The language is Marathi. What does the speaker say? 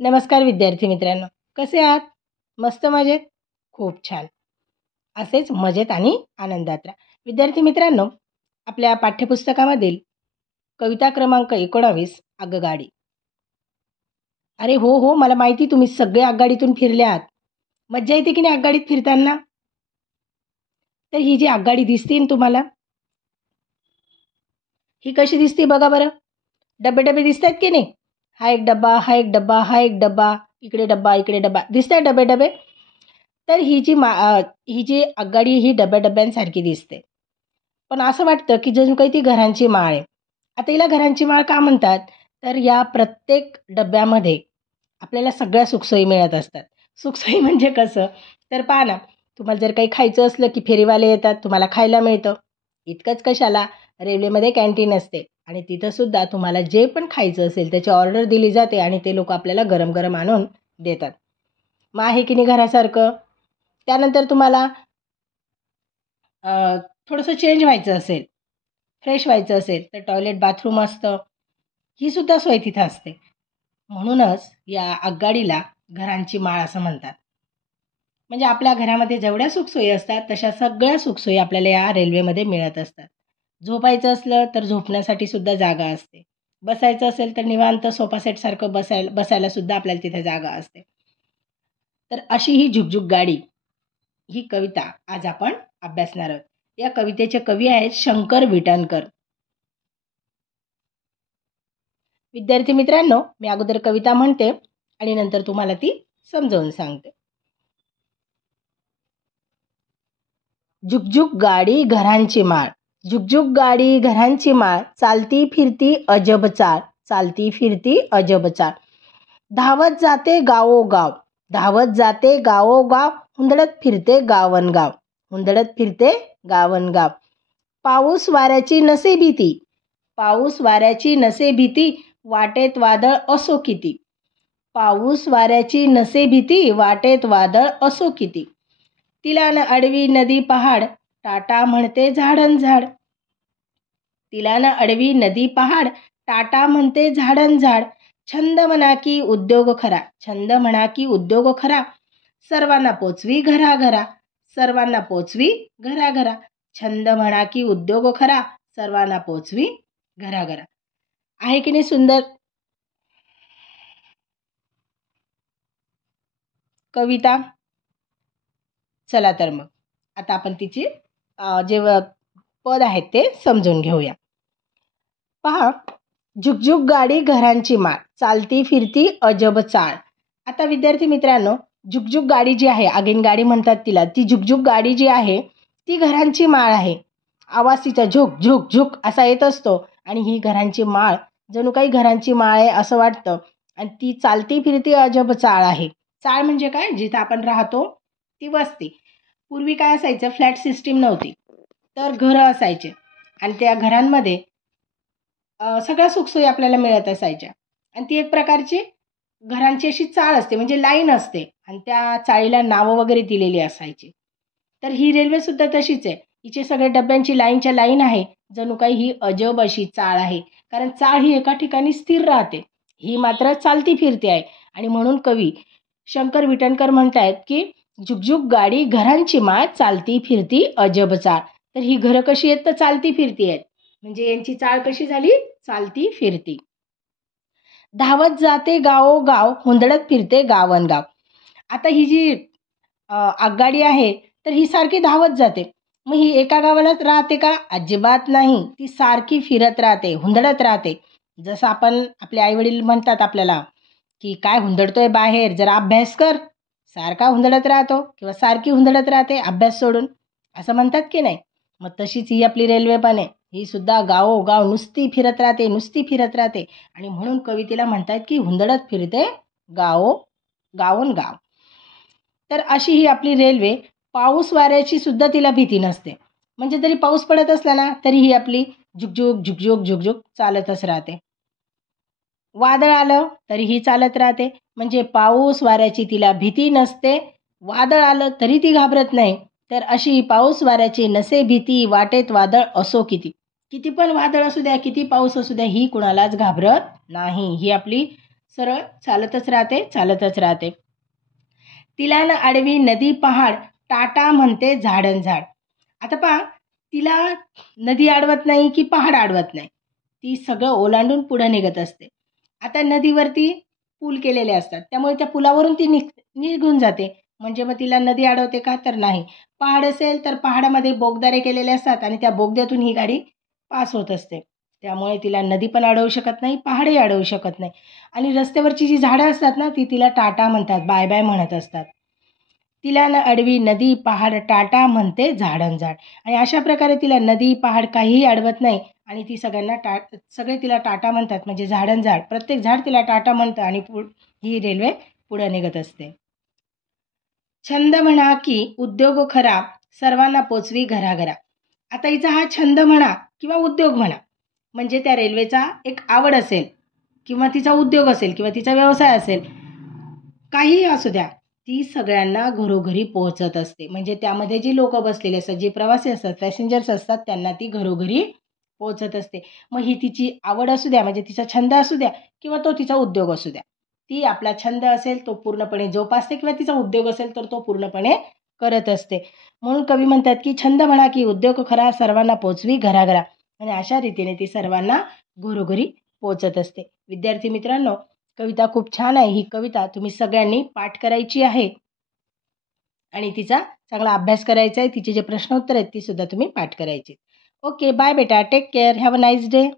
नमस्कार विद्यार्थी मित्रांनो, कसे आहात? मस्त मजेत? खूप छान. असेच मजेत आणि आनंदात राहा. विद्यार्थी मित्रांनो, आपल्या पाठ्यपुस्तकामधील कविता क्रमांक 19 आगगाडी. अरे हो, हो, मला माहिती तुम्ही सगळे आगगाडीतून फिरले आहात. मज्जा येते की नाही आगगाडीत फिरताना? तर ही जी आगगाडी दिसते ना तुम्हाला, ही कशी दिसते बघा बरं? डबे-डबे दिसतायत की नाही? हा एक डब्बा, हा एक डब्बा, हा एक डब्बा, इकडे डब्बा. दिसताय डबे-डबे? तर ही जी आगगाडी ही डब्या-डब्यांसारखी दिसते. पण असं वाटतं की जणू काही ती घरांची माळ आहे. आता हिला घरांची माळ का म्हणतात? तर या प्रत्येक डब्यामध्ये आपल्याला सगळ्या सुखसोयी मिळत असतात. सुखसोयी म्हणजे कसं? तर पहा ना, तुम्हाला जर काही खायचं असलं की फेरीवाले येतात, तुम्हाला खायला मिळतं. इतकंच कशाला, रेल्वेमध्ये कॅन्टीन असते आणि तिथंसुद्धा तुम्हाला जे पण खायचं असेल त्याची ऑर्डर दिली जाते आणि ते लोकं आपल्याला गरम-गरम आणून देतात. मग आहे की नाही घरासारखं? त्यानंतर तुम्हाला अ, थोडंसं चेंज व्हायचं असेल, फ्रेश व्हायचं असेल, तर टॉयलेट बाथरूम असतं. ही सुद्धा सोय तिथं असते. म्हणूनच या आगगाडीला घरांची माळ असं म्हणतात. म्हणजे आपल्या घरामध्ये जेवढ्या सुखसोयी असतात, तशा सगळ्या सुखसोयी आपल्याला या रेल्वेमध्ये मिळत असतात. झोपायचं असलं तर झोपण्यासाठी सुद्धा जागा असते. बसायचं असेल तर निवांत सोफा सेटसारखं बसायला सुद्धा आपल्याला तिथे जागा असते. तर अशी ही झुकझुक गाडी ही कविता आज आपण अभ्यासणार आहोत. या कवितेचे कवी आहेत शंकर विटणकर. विद्यार्थी मित्रांनो, मी अगोदर कविता म्हणते आणि नंतर तुम्हाला ती समजावून सांगते. झुकझुक गाडी घरांची माळ, झुकझुक गाडी घरांची माळ, चालती फिरती अजब चाळ, चालती फिरती अजब चाळ. धावत जाते गावोगाव, धावत जाते गावोगाव, हुंदडत फिरते गावनगाव, हुंदडत फिरते गावनगाव. पाऊस वाऱ्याची नसे भीती, पाऊस वाऱ्याची नसे भीती, वाटेत वादळ असो किती, पाऊस वाऱ्याची नसे भीती, वाटेत वादळ असो किती. तिला न अडवी नदी पहाड, टाटा म्हणते झाडन झाड, तिला न अडवी नदी पहाड, टाटा म्हणते झाडन झाड. छंद म्हणा की उद्योग खरा, छंद म्हणा की उद्योग खरा, सर्वांना पोचवी घराघरा, सर्वांना पोचवी घराघरा. छंद म्हणा की उद्योग खरा, सर्वांना पोचवी घराघरा. आहे की नाही सुंदर कविता? चला तर मग आता आपण तिची जे पद आहेत ते समजून घेऊया. पहा, झुकझुक गाडी घरांची माळ, चालती फिरती अजब चाळ. आता विद्यार्थी मित्रांनो, झुकझुक गाडी जी आहे, आगीन गाडी म्हणतात तिला, ती झुकझुक गाडी जी आहे ती घरांची माळ आहे. आवाज तिचा झुक झुक झुक असा येत असतो आणि ही घरांची माळ जणू काही घरांची माळ आहे असं वाटतं. आणि ती चालती फिरती अजब चाळ आहे. चाळ म्हणजे काय? जिथं आपण राहतो ती वस्ती. पूर्वी काय असायचं, फ्लॅट सिस्टीम नव्हती, तर घरं असायचे आणि त्या घरांमध्ये सगळ्या सुखसोयी आपल्याला मिळत असायच्या. आणि ती एक प्रकारची घरांची अशी चाळ असते, म्हणजे लाईन असते आणि त्या चाळीला नावं वगैरे दिलेली असायची. तर ही रेल्वेसुद्धा तशीच आहे. हिचे सगळे डब्यांची लाईनच्या लाईन आहे. जणू काही ही अजब अशी चाळ आहे. कारण चाळ ही एका ठिकाणी स्थिर राहते. ही मात्र चालती फिरते आहे. आणि म्हणून कवी शंकर विटणकर म्हणतायत की झुकझुक गाडी घरांची माळ, चालती फिरती अजब चाळ. तर ही घरं कशी आहेत? तर चालती फिरती आहेत. म्हणजे यांची चाळ कशी झाली? चालती फिरती. धावत जाते गावोगाव, हुंदडत फिरते गावनगाव. आता ही जी आगगाडी आहे, तर ही सारखी धावत जाते. मग ही एका गावालाच राहते का? अजिबात नाही. ती सारखी फिरत राहते, हुंदडत राहते. जसं आपण आपले आई-वडील म्हणतात आपल्याला, की "काय हुंदडतोय बाहेर? जरा अभ्यास कर." सारखा हुंदडत राहतो किंवा सारखी हुंदडत राहते अभ्यास सोडून, असं म्हणतात की नाही? मग तशीच ही आपली रेल्वे पण आहे. ही सुद्धा गावोगाव नुसती फिरत राहते, नुसती फिरत राहते आणि म्हणून कवितेला म्हणतात की हुंदडत फिरते गावो गावोन गाव. तर अशी ही आपली रेल्वे पाऊस वाऱ्याची सुद्धा तिला भीती नसते. म्हणजे जरी पाऊस पडत असला ना, तरी ही आपली झुकझुक, झुकझुक, झुकझुक चालतच राहते. वादळ आलं तरीही चालत राहते. म्हणजे पाऊस वाऱ्याची तिला भीती नसते. वादळ आलं तरी ती घाबरत नाही. तर अशी पाऊस वाऱ्याची नसे भीती, वाटेत वादळ असो किती. किती पण वादळ असू द्या, किती पाऊस असू द्या, ही कुणालाच घाबरत नाही. ही आपली सरळ चालतच राहते. तिला न आडवी नदी पहाड टाटा म्हणते झाडण झाड. आता पहा, तिला नदी अडवत नाही की पहाड अडवत नाही, ती सगळं ओलांडून पुढे निघत असते. आता नदीवरती पूल केलेले असतात, त्यामुळे त्या पुलावरून ती निघून जाते. म्हणजे मग तिला नदी अडवते का? तर नाही. पहाड असेल तर पहाडामध्ये बोगदारे केलेले असतात आणि त्या बोगद्यातून ही गाडी पास होत असते. त्यामुळे तिला नदी पण अडवू शकत नाही, पहाडही अडवू शकत नाही. आणि रस्त्यावरची जी झाडं असतात ना, ती तिला टाटा म्हणतात, बाय बाय म्हणत असतात. तिला न अडवी नदी पहाड टाटा म्हणते झाडण झाड. आणि अशा प्रकारे तिला नदी पहाड काहीही अडवत नाही आणि ती सगळे तिला टाटा म्हणतात, म्हणजे झाडण झाड. प्रत्येक झाड तिला टाटा म्हणतं आणि ही रेल्वे पुढे निघत असते. छंद म्हणा की उद्योग खरा, सर्वांना पोचवी घराघरा. आता हिचा हा छंद म्हणा किंवा उद्योग म्हणा, म्हणजे त्या रेल्वेचा एक आवड असेल किंवा तिचा उद्योग असेल किंवा तिचा व्यवसाय असेल, काहीही असू द्या, ती सगळ्यांना घरोघरी पोहोचत असते. म्हणजे त्यामध्ये जी लोकं बसलेली असतात, जे प्रवासी असतात, पॅसेंजर्स असतात, त्यांना ती घरोघरी पोहोचत असते. मग ही तिची आवड असू द्या, म्हणजे तिचा छंद असू द्या किंवा तो तिचा उद्योग असू द्या. ती आपला छंद असेल तो पूर्णपणे जोपासते किंवा तिचा उद्योग असेल तर तो पूर्णपणे करत असते. म्हणून कवी म्हणतात की छंद म्हणा की उद्योग खरा, सर्वांना पोचवी घराघरा. आणि अशा रीतीने ती सर्वांना घरोघरी पोहोचत असते. विद्यार्थी मित्रांनो, कविता खूप छान आहे. ही कविता तुम्ही सगळ्यांनी पाठ करायची आहे आणि तिचा चांगला अभ्यास करायचा आहे. तिचे जे प्रश्नोत्तर आहेत ती सुद्धा तुम्ही पाठ करायची. ओके, बाय बेटा, take care, have a nice day.